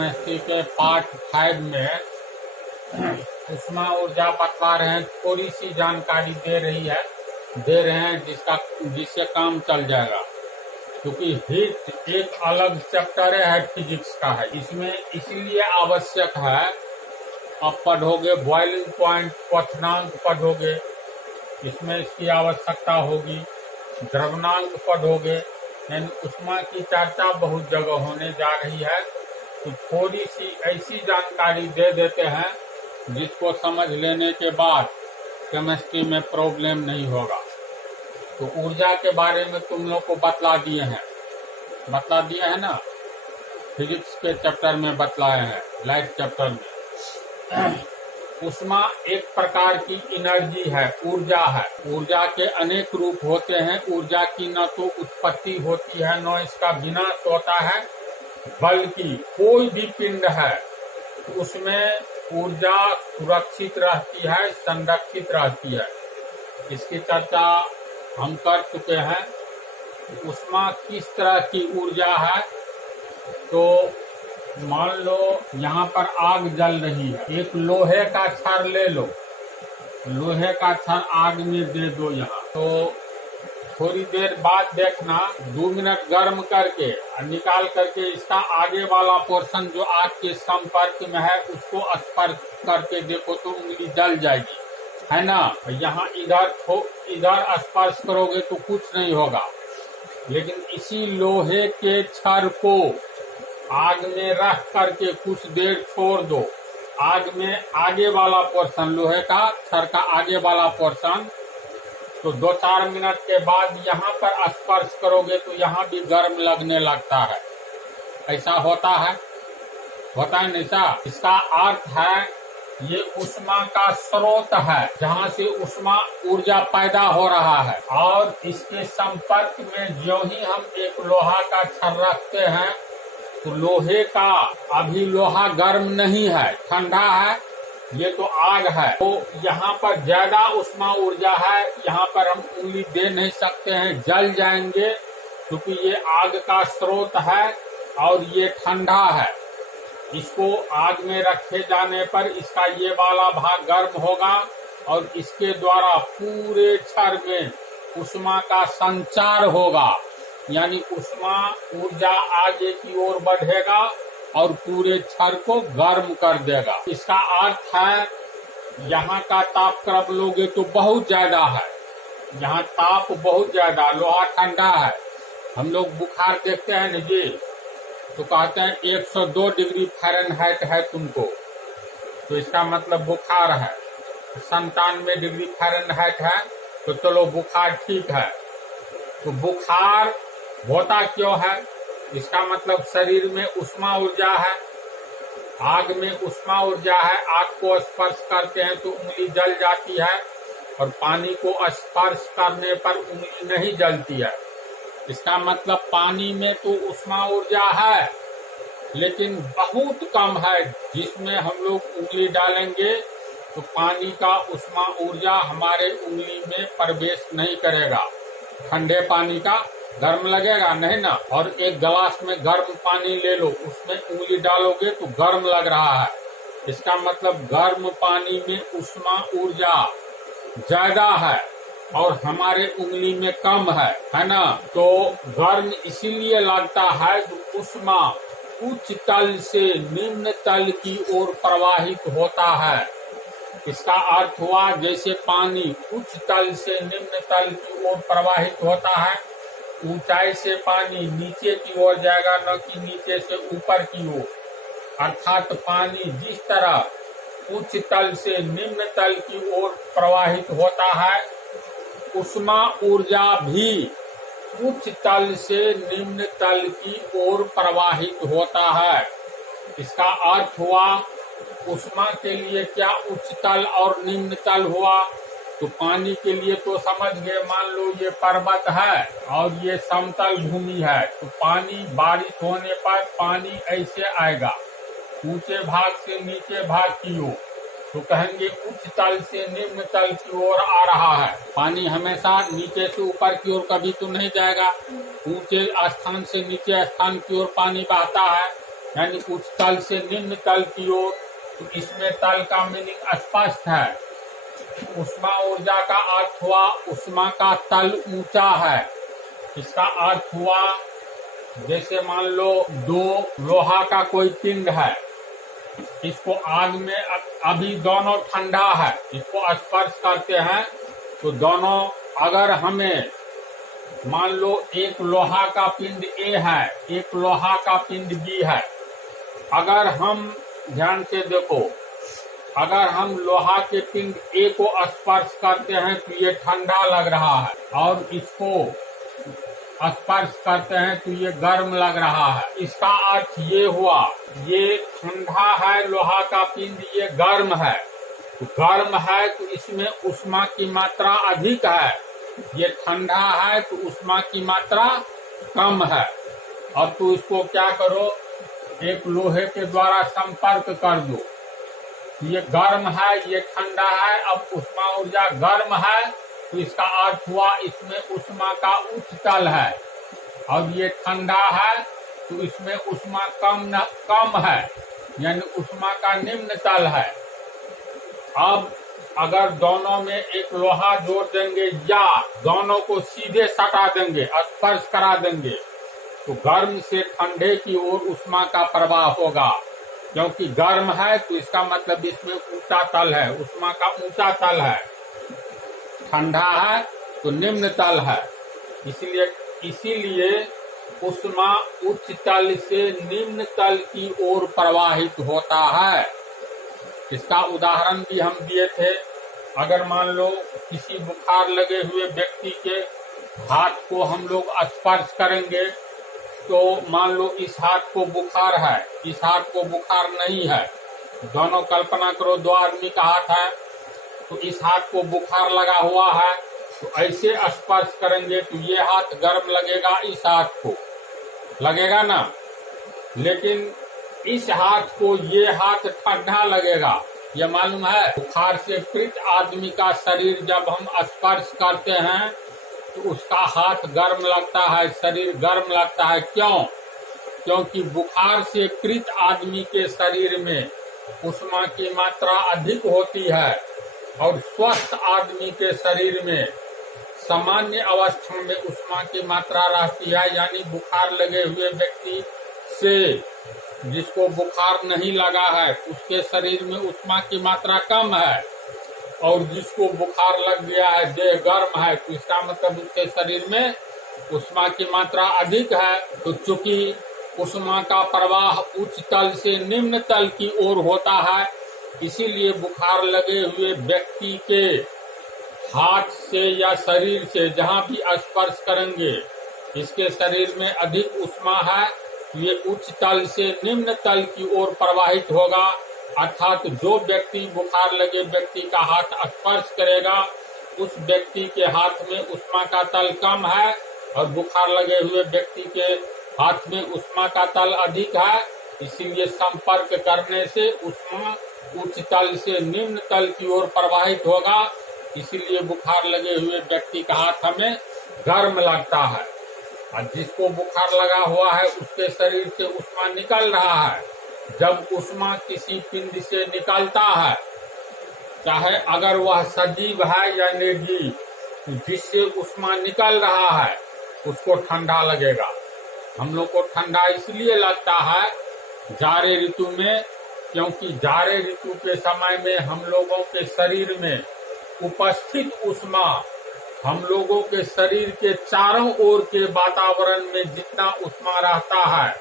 Chemistry के part 5 में उष्मा ऊर्जा बतला रहे हैं, थोड़ी सी जानकारी दे रहे हैं जिससे काम चल जाएगा। क्योंकि हीट एक अलग चैप्टर है, फिजिक्स का है, इसमें इसलिए आवश्यक है। आप पढ़ोगे बॉइलिंग पॉइंट, क्वथनांक पढ़ोगे, इसमें इसकी आवश्यकता होगी। द्रवनांक पढ़ोगे, यानी उष्मा की चर्चा बहुत जगह होने जा रही है। तो थोड़ी सी ऐसी जानकारी दे देते हैं जिसको समझ लेने के बाद केमिस्ट्री में प्रॉब्लम नहीं होगा। तो ऊर्जा के बारे में तुम लोग को बतला दिए हैं ना, फिजिक्स के चैप्टर में बतलाए हैं, लाइट चैप्टर में। उष्मा एक प्रकार की एनर्जी है, ऊर्जा है। ऊर्जा के अनेक रूप होते हैं। ऊर्जा की न तो उत्पत्ति होती है, न इसका विनाश होता है, बल्कि कोई भी पिंड है उसमें ऊर्जा सुरक्षित रहती है, संरक्षित रहती है। इसकी चर्चा हम कर चुके हैं। उष्मा किस तरह की ऊर्जा है, तो मान लो यहाँ पर आग जल रही है, एक लोहे का छड़ ले लो, लोहे का छड़ आग में दे दो यहाँ, तो थोड़ी देर बाद देखना 2 मिनट गर्म करके निकाल करके इसका आगे वाला पोर्शन जो आग के संपर्क में है उसको स्पर्श करके देखो तो उंगली जल जाएगी, है ना। यहाँ इधर स्पर्श करोगे तो कुछ नहीं होगा। लेकिन इसी लोहे के छड़ को आग में रख करके कुछ देर छोड़ दो, आग में आगे वाला पोर्शन, लोहे का छड़ का आगे वाला पोर्शन, तो 2-4 मिनट के बाद यहाँ पर स्पर्श करोगे तो यहाँ भी गर्म लगने लगता है। ऐसा होता है नहीं सा। इसका अर्थ है ये उष्मा का स्रोत है, जहाँ से उष्मा ऊर्जा पैदा हो रहा है। और इसके संपर्क में जो ही हम एक लोहा का छड़ रखते हैं तो लोहे का, अभी लोहा गर्म नहीं है, ठंडा है, ये तो आग है। तो यहाँ पर ज्यादा उष्मा ऊर्जा है, यहाँ पर हम उंगली दे नहीं सकते हैं, जल जाएंगे, क्योंकि ये आग का स्रोत है और ये ठंडा है। इसको आग में रखे जाने पर इसका ये वाला भाग गर्म होगा और इसके द्वारा पूरे छड़ में उष्मा का संचार होगा, यानी उष्मा ऊर्जा आगे की ओर बढ़ेगा और पूरे छड़ को गर्म कर देगा। इसका अर्थ है यहाँ का तापक्रम लोगे तो बहुत ज्यादा है, यहाँ ताप बहुत ज्यादा, लोहा ठंडा है। हम लोग बुखार देखते हैं न जी, तो कहते हैं 102 डिग्री फ़ारेनहाइट है तुमको, तो इसका मतलब बुखार है। 97 डिग्री फ़ारेनहाइट है तो चलो बुखार ठीक है। तो बुखार होता क्यों है, इसका मतलब शरीर में उष्मा ऊर्जा है, आग में उष्मा ऊर्जा है। आग को स्पर्श करते हैं तो उंगली जल जाती है और पानी को स्पर्श करने पर उंगली नहीं जलती है। इसका मतलब पानी में तो उष्मा ऊर्जा है, लेकिन बहुत कम है, जिसमें हम लोग उंगली डालेंगे तो पानी का उष्मा ऊर्जा हमारे उंगली में प्रवेश नहीं करेगा। ठंडे पानी का गर्म लगेगा नहीं ना। और एक गिलास में गर्म पानी ले लो, उसमें उंगली डालोगे तो गर्म लग रहा है। इसका मतलब गर्म पानी में उष्मा ऊर्जा ज्यादा है और हमारे उंगली में कम है ना। तो गर्म इसीलिए लगता है कि उष्मा उच्च तल से निम्न तल की ओर प्रवाहित होता है। इसका अर्थ हुआ जैसे पानी उच्च तल से निम्न तल की ओर प्रवाहित होता है, ऊंचाई से पानी नीचे की ओर जाएगा, न कि नीचे से ऊपर की ओर। अर्थात पानी जिस तरह उच्च तल से निम्न तल की ओर प्रवाहित होता है, उष्मा ऊर्जा भी उच्च तल से निम्न तल की ओर प्रवाहित होता है। इसका अर्थ हुआ उष्मा के लिए क्या उच्च तल और निम्न तल हुआ, तो पानी के लिए तो समझ गए। मान लो ये पर्वत है और ये समतल भूमि है, तो पानी बारिश होने पर पानी ऐसे आएगा ऊंचे भाग से नीचे भाग की ओर, तो कहेंगे उच्च तल से निम्न तल की ओर आ रहा है। पानी हमेशा नीचे से ऊपर की ओर कभी तो नहीं जाएगा, ऊंचे स्थान से नीचे स्थान की ओर पानी बहता है, यानी उच्च तल से निम्न तल की ओर। तो इसमें तल का मीनिंग स्पष्ट है। उष्मा ऊर्जा का अर्थ हुआ उष्मा का तल ऊंचा है। इसका अर्थ हुआ जैसे मान लो दो लोहा का कोई पिंड है, इसको आग में अभी दोनों ठंडा है, इसको स्पर्श करते हैं तो दोनों, अगर हमें मान लो एक लोहा का पिंड ए है, एक लोहा का पिंड बी है, अगर हम ध्यान से देखो, अगर हम लोहा के पिंड ए को स्पर्श करते हैं तो ये ठंडा लग रहा है, और इसको स्पर्श करते हैं तो ये गर्म लग रहा है। इसका अर्थ ये हुआ, ये ठंडा है लोहा का पिंड, ये गर्म है। तो गर्म है तो इसमें उष्मा की मात्रा अधिक है, ये ठंडा है तो उष्मा की मात्रा कम है। अब तो इसको क्या करो, एक लोहे के द्वारा संपर्क कर दो, ये गर्म है ये ठंडा है, अब उष्मा ऊर्जा गर्म है तो इसका अर्थ हुआ इसमें उष्मा का उच्च तल है। अब ये ठंडा है तो इसमें उष्मा कम है, यानी उष्मा का निम्न तल है। अब अगर दोनों में एक लोहा जोड़ देंगे या दोनों को सीधे सटा देंगे, स्पर्श करा देंगे, तो गर्म से ठंडे की ओर उष्मा का प्रवाह होगा। क्योंकि गर्म है तो इसका मतलब इसमें ऊंचा तल है, उष्मा का ऊंचा तल है। ठंडा है तो निम्न तल है, इसीलिए उष्मा उच्च तल से निम्न तल की ओर प्रवाहित होता है। इसका उदाहरण भी हम दिए थे। अगर मान लो किसी बुखार लगे हुए व्यक्ति के हाथ को हम लोग स्पर्श करेंगे, तो मान लो इस हाथ को बुखार है, इस हाथ को बुखार नहीं है, दोनों कल्पना करो दो आदमी का हाथ है, तो इस हाथ को बुखार लगा हुआ है, तो ऐसे स्पर्श करेंगे तो ये हाथ गर्म लगेगा, इस हाथ को लगेगा ना, लेकिन इस हाथ को ये हाथ ठंडा लगेगा। ये मालूम है, बुखार से पीड़ित आदमी का शरीर जब हम स्पर्श करते हैं तो उसका हाथ गर्म लगता है, शरीर गर्म लगता है। क्यों? क्योंकि बुखार से पीड़ित आदमी के शरीर में उष्मा की मात्रा अधिक होती है, और स्वस्थ आदमी के शरीर में सामान्य अवस्था में उष्मा की मात्रा रहती है। यानी बुखार लगे हुए व्यक्ति से जिसको बुखार नहीं लगा है उसके शरीर में उष्मा की मात्रा कम है, और जिसको बुखार लग गया है, देह गर्म है, तो इसका मतलब उसके शरीर में उष्मा की मात्रा अधिक है। तो चूंकि उष्मा का प्रवाह उच्च तल से निम्न तल की ओर होता है, इसीलिए बुखार लगे हुए व्यक्ति के हाथ से या शरीर से जहाँ भी स्पर्श करेंगे, इसके शरीर में अधिक उष्मा है, ये उच्च तल से निम्न तल की ओर प्रवाहित होगा। अर्थात जो व्यक्ति बुखार लगे व्यक्ति का हाथ स्पर्श करेगा, उस व्यक्ति के हाथ में उष्मा का तल कम है, और बुखार लगे हुए व्यक्ति के हाथ में उष्मा का तल अधिक है। इसीलिए संपर्क करने से उष्मा उच्च तल से निम्न तल की ओर प्रवाहित होगा, इसीलिए बुखार लगे हुए व्यक्ति का हाथ हमें गर्म लगता है। और जिसको बुखार लगा हुआ है उसके शरीर से उष्मा निकल रहा है। जब उष्मा किसी पिंड से निकलता है, चाहे अगर वह सजीव है या निर्जीव, जिससे उष्मा निकल रहा है उसको ठंडा लगेगा। हम लोग को ठंडा इसलिए लगता है जाड़े ऋतु में, क्योंकि जाड़े ऋतु के समय में हम लोगों के शरीर में उपस्थित उष्मा, हम लोगों के शरीर के चारों ओर के वातावरण में जितना उष्मा रहता है,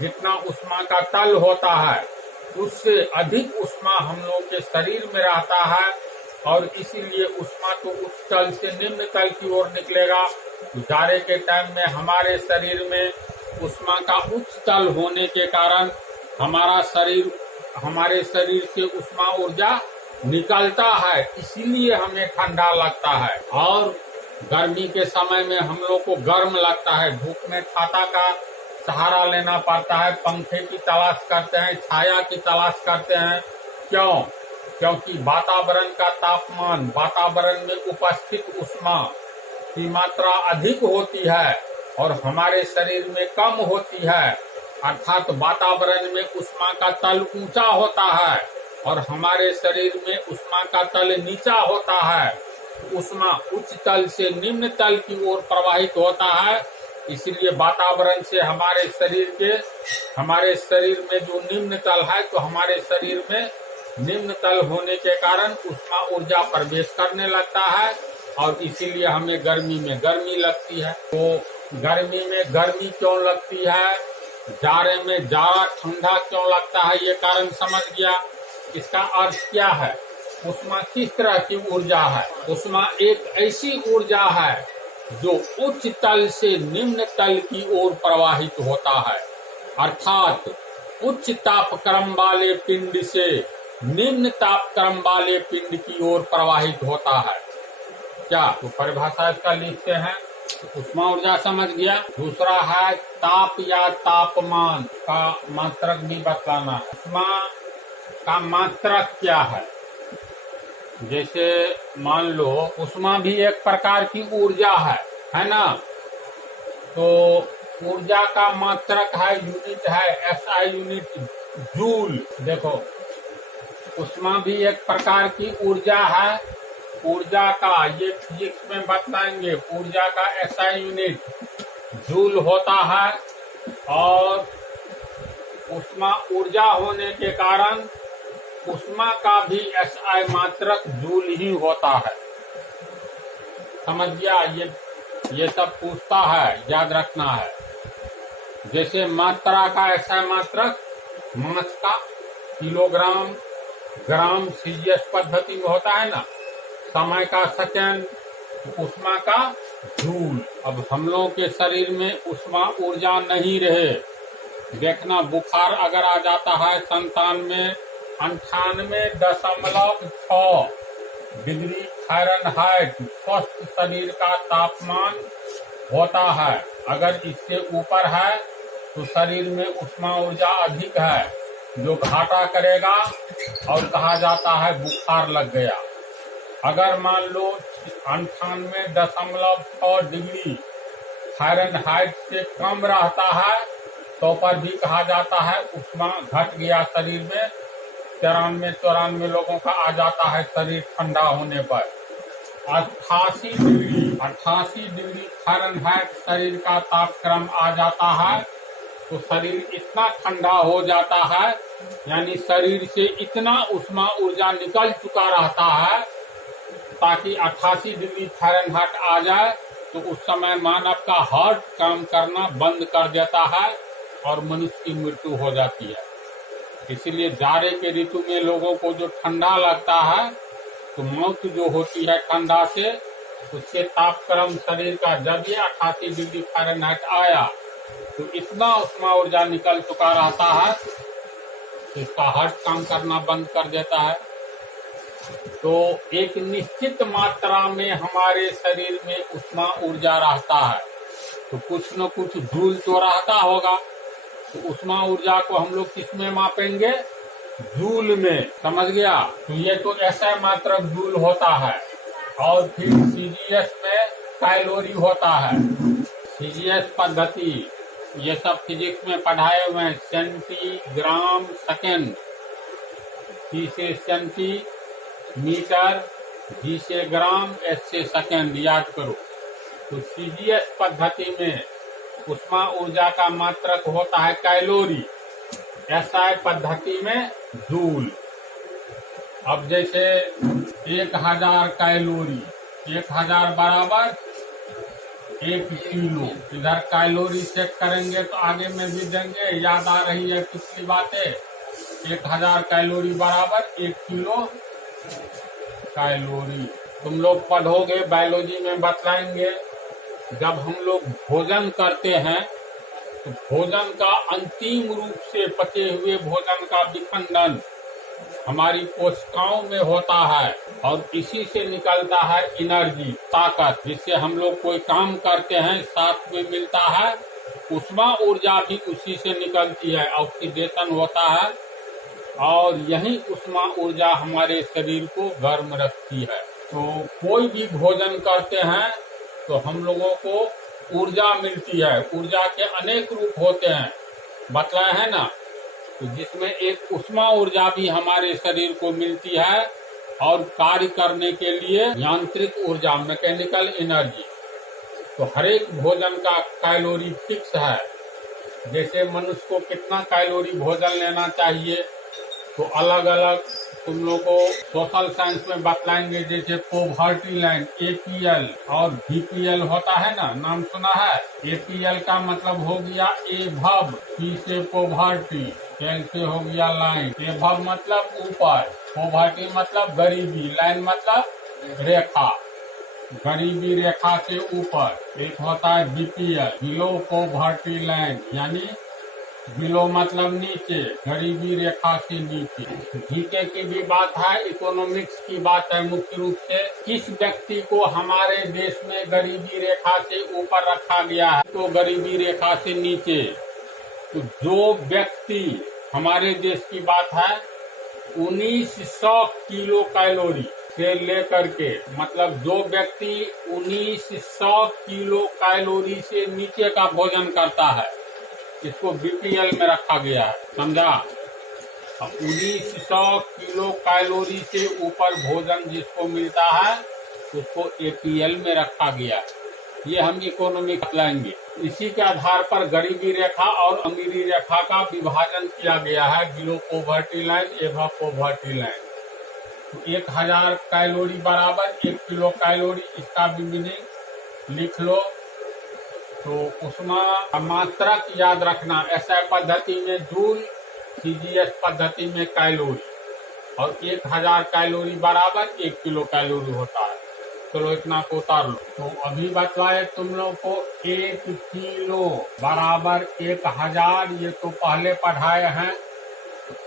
जितना उष्मा का तल होता है, उससे अधिक उष्मा हम लोग के शरीर में रहता है, और इसीलिए उष्मा तो उच्च तल से निम्न तल की ओर निकलेगा। जाड़े के टाइम में हमारे शरीर में उष्मा का उच्च तल होने के कारण हमारे शरीर से उष्मा ऊर्जा निकलता है, इसीलिए हमें ठंडा लगता है। और गर्मी के समय में हम लोग को गर्म लगता है, धूप में छाता का सहारा लेना पड़ता है, पंखे की तलाश करते हैं, छाया की तलाश करते हैं। क्यों? क्योंकि वातावरण का तापमान, वातावरण में उपस्थित उष्मा की मात्रा अधिक होती है और हमारे शरीर में कम होती है, अर्थात वातावरण में ऊष्मा का तल ऊंचा होता है और हमारे शरीर में ऊष्मा का तल नीचा होता है। ऊष्मा उच्च तल से निम्न तल की ओर प्रवाहित होता है, इसलिए वातावरण से हमारे शरीर में जो निम्न तल है, तो हमारे शरीर में निम्न तल होने के कारण ऊष्मा ऊर्जा प्रवेश करने लगता है और इसीलिए हमें गर्मी में गर्मी लगती है। तो गर्मी में गर्मी क्यों लगती है, जाड़े में जाड़ा ठंडा क्यों लगता है, ये कारण समझ गया। इसका अर्थ क्या है, ऊष्मा किस तरह की ऊर्जा है। ऊष्मा एक ऐसी ऊर्जा है जो उच्च तल से निम्न तल की ओर प्रवाहित होता है, अर्थात उच्च तापक्रम वाले पिंड से निम्न तापक्रम वाले पिंड की ओर प्रवाहित होता है। क्या, तो परिभाषा इसका लिखते हैं। ऊष्मा ऊर्जा समझ गया। दूसरा है ताप या तापमान का मात्रक भी बताना। ऊष्मा का मात्रक क्या है, जैसे मान लो ऊष्मा भी एक प्रकार की ऊर्जा है ना। तो ऊर्जा का मात्रक है, यूनिट है SI यूनिट जूल। देखो ऊष्मा भी एक प्रकार की ऊर्जा है। ऊर्जा का ये फिजिक्स में बताएंगे, ऊर्जा का SI यूनिट जूल होता है और ऊष्मा ऊर्जा होने के कारण ऊष्मा का भी SI मात्रक जूल ही होता है। समझ गया। ये सब पूछता है, याद रखना है। जैसे मात्रा का SI मात्रक मास का किलोग्राम, ग्राम सीजीएस पद्धति में होता है ना। समय का सेकेंड, ऊष्मा का जूल। अब हम लोगों के शरीर में ऊष्मा ऊर्जा नहीं रहे, देखना बुखार अगर आ जाता है 98.6 डिग्री फ़ारेनहाइट स्वस्थ शरीर का तापमान होता है। अगर इससे ऊपर है तो शरीर में ऊष्मा ऊर्जा अधिक है, जो घाटा करेगा और कहा जाता है बुखार लग गया। अगर मान लो 98.6 डिग्री फ़ारेनहाइट से कम रहता है तो पर भी कहा जाता है ऊष्मा घट गया शरीर में। 93-94 लोगों का आ जाता है शरीर ठंडा होने पर। 88 डिग्री फ़ारेनहाइट शरीर का तापक्रम आ जाता है तो शरीर इतना ठंडा हो जाता है, यानी शरीर से इतना ऊष्मा ऊर्जा निकल चुका रहता है ताकि 88 डिग्री फ़ारेनहाइट आ जाए तो उस समय मानव का हार्ट काम करना बंद कर देता है और मनुष्य की मृत्यु हो जाती है। इसीलिए जाड़े के ऋतु में लोगों को जो ठंडा लगता है तो मौत जो होती है ठंडा से, उसके तापक्रम शरीर का जब ये 88 डिग्री फ़ारेनहाइट आया तो इतना ऊष्मा ऊर्जा निकल चुका रहता है तो इसका हार्ट काम करना बंद कर देता है। तो एक निश्चित मात्रा में हमारे शरीर में ऊष्मा ऊर्जा रहता है, तो कुछ न कुछ जूल तो रहता होगा। तो ऊष्मा ऊर्जा को हम लोग किस में मापेंगे, जूल में। समझ गया। तो ये तो SI मात्रक जूल होता है। और फिर सीजीएस में कैलोरी होता है। सीजीएस पद्धति ये सब फिजिक्स में पढ़ाए हुए हैं। सेंटीग्राम सेकेंड, C से सेंटीमीटर, G से ग्राम, S से सेकेंड, याद करो। तो सीजीएस पद्धति में ऊष्मा ऊर्जा का मात्रक होता है कैलोरी, SI पद्धति में जूल। अब जैसे 1000 कैलोरी, 1000 बराबर 1 किलो। इधर कैलोरी चेक करेंगे तो आगे में भी देंगे, याद आ रही है पिछली बातें। 1000 कैलोरी बराबर 1 किलो कैलोरी। तुम लोग पढ़ोगे, बायोलॉजी में बताएंगे। जब हम लोग भोजन करते हैं तो भोजन का अंतिम रूप से पचे हुए भोजन का विखंडन हमारी कोशिकाओं में होता है और इसी से निकलता है एनर्जी, ताकत, जिससे हम लोग कोई काम करते हैं, साथ में मिलता है। ऊष्मा ऊर्जा भी उसी से निकलती है, ऑक्सीडेशन होता है और यही ऊष्मा ऊर्जा हमारे शरीर को गर्म रखती है। तो कोई भी भोजन करते हैं तो हम लोगों को ऊर्जा मिलती है। ऊर्जा के अनेक रूप होते हैं, बतलाए हैं ना, तो जिसमें एक उष्मा ऊर्जा भी हमारे शरीर को मिलती है और कार्य करने के लिए यांत्रिक ऊर्जा, मैकेनिकल एनर्जी। तो हर एक भोजन का कैलोरी फिक्स है। जैसे मनुष्य को कितना कैलोरी भोजन लेना चाहिए, तो अलग अलग तुम लोग को सोशल साइंस में बतलाएंगे। जैसे पोवर्टी लाइन APL और BPL होता है ना, नाम सुना है। APL का मतलब हो गया एभव, P से पोवर्टी, L से हो गया लाइन। एभव मतलब ऊपर, पोवर्टी मतलब गरीबी, लाइन मतलब रेखा, गरीबी रेखा से ऊपर। एक होता है BPL, बिलो पोवर्टी लाइन, यानी बिलो मतलब नीचे, गरीबी रेखा से नीचे। जीके की भी बात है, इकोनॉमिक्स की बात है। मुख्य रूप से किस व्यक्ति को हमारे देश में गरीबी रेखा से ऊपर रखा गया है, तो गरीबी रेखा से नीचे। तो जो व्यक्ति, हमारे देश की बात है, 1900 किलो कैलोरी से लेकर के, मतलब जो व्यक्ति 1900 किलो कैलोरी से नीचे का भोजन करता है, इसको BPL में रखा गया है, समझा। 1900 किलो कैलोरी से ऊपर भोजन जिसको मिलता है, उसको APL में रखा गया है। ये हम इकोनॉमी बतलाएंगे। इसी के आधार पर गरीबी रेखा और अमीरी रेखा का विभाजन किया गया है, below poverty line, above poverty line. तो 1000 कैलोरी बराबर 1 किलो कैलोरी, इसका भी मीनिंग लिख लो। तो उसमें मात्रक याद रखना, SI पद्धति में जूल, CGS पद्धति में कैलोरी, और 1000 कैलोरी बराबर 1 किलो कैलोरी होता है। चलो इतना को उतार लो। तो अभी बतलाए तुम लोग को 1 किलो बराबर 1000, ये तो पहले पढ़ाए हैं।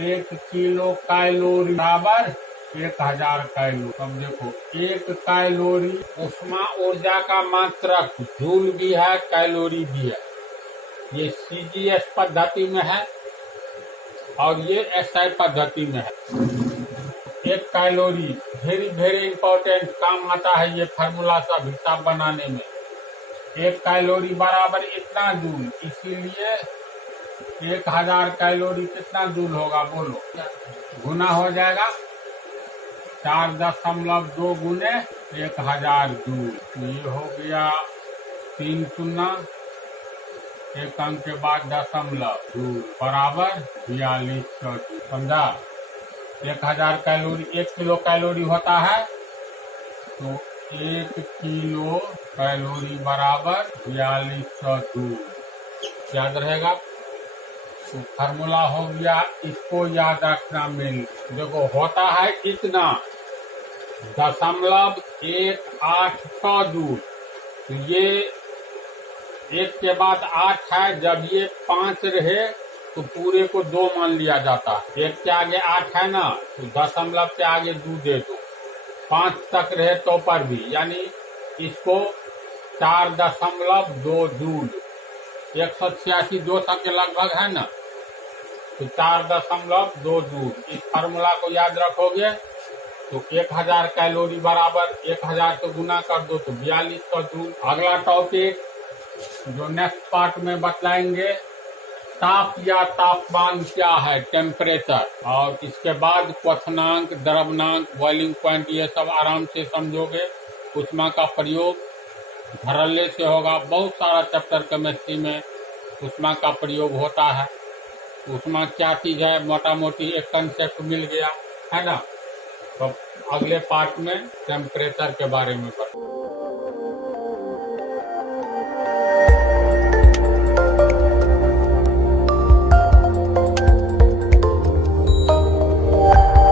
1 किलो कैलोरी बराबर 1000 कैलोरी। अब देखो, 1 कैलोरी उष्मा ऊर्जा का मात्रक, जूल भी है, कैलोरी भी है। ये CGS पद्धति में है और ये SI पद्धति में है। 1 कैलोरी वेरी इंपॉर्टेंट काम आता है ये फार्मूला सब हिसाब बनाने में। 1 कैलोरी बराबर इतना जूल, इसीलिए 1000 कैलोरी कितना जूल होगा, बोलो। गुना हो जाएगा 4.2 गुने 1000 जूल। ये हो गया 3 शून्य, 1 अंक के बाद दशमलव, जूल बराबर 4200 जूल, समझा। 1000 कैलोरी, 1 किलो कैलोरी होता है, तो 1 किलो कैलोरी बराबर 4200 जूल, याद रहेगा। तो फार्मूला हो गया, इसको याद रखना। मिल देखो होता है इतना, 0.186 जूल। तो ये 1 के बाद 8 है, जब ये 5 रहे तो पूरे को 2 मान लिया जाता है। 1 के आगे 8 है ना, तो दशमलव के आगे 2 दे दो। 5 तक रहे तो पर भी, यानी इसको 4.2 जूल, 186 200 के लगभग है ना, तो 4.2 जूल। इस फार्मूला को याद रखोगे तो 1000 कैलोरी बराबर 1000 से गुना कर दो तो 4200 जूल। अगला टॉपिक जो नेक्स्ट पार्ट में बतलाएंगे, ताप या तापमान क्या है, टेम्परेचर, और इसके बाद क्वथनांक, द्रवनांक, बॉइलिंग पॉइंट, ये सब आराम से समझोगे। उष्मा का प्रयोग धड़ल्ले से होगा। बहुत सारा चैप्टर केमिस्ट्री में उष्मा का प्रयोग होता है। उष्मा क्या चीज है, मोटा मोटी एक कंसेप्ट मिल गया है ना। तो अगले पार्ट में टेम्परेचर के बारे में बताओ।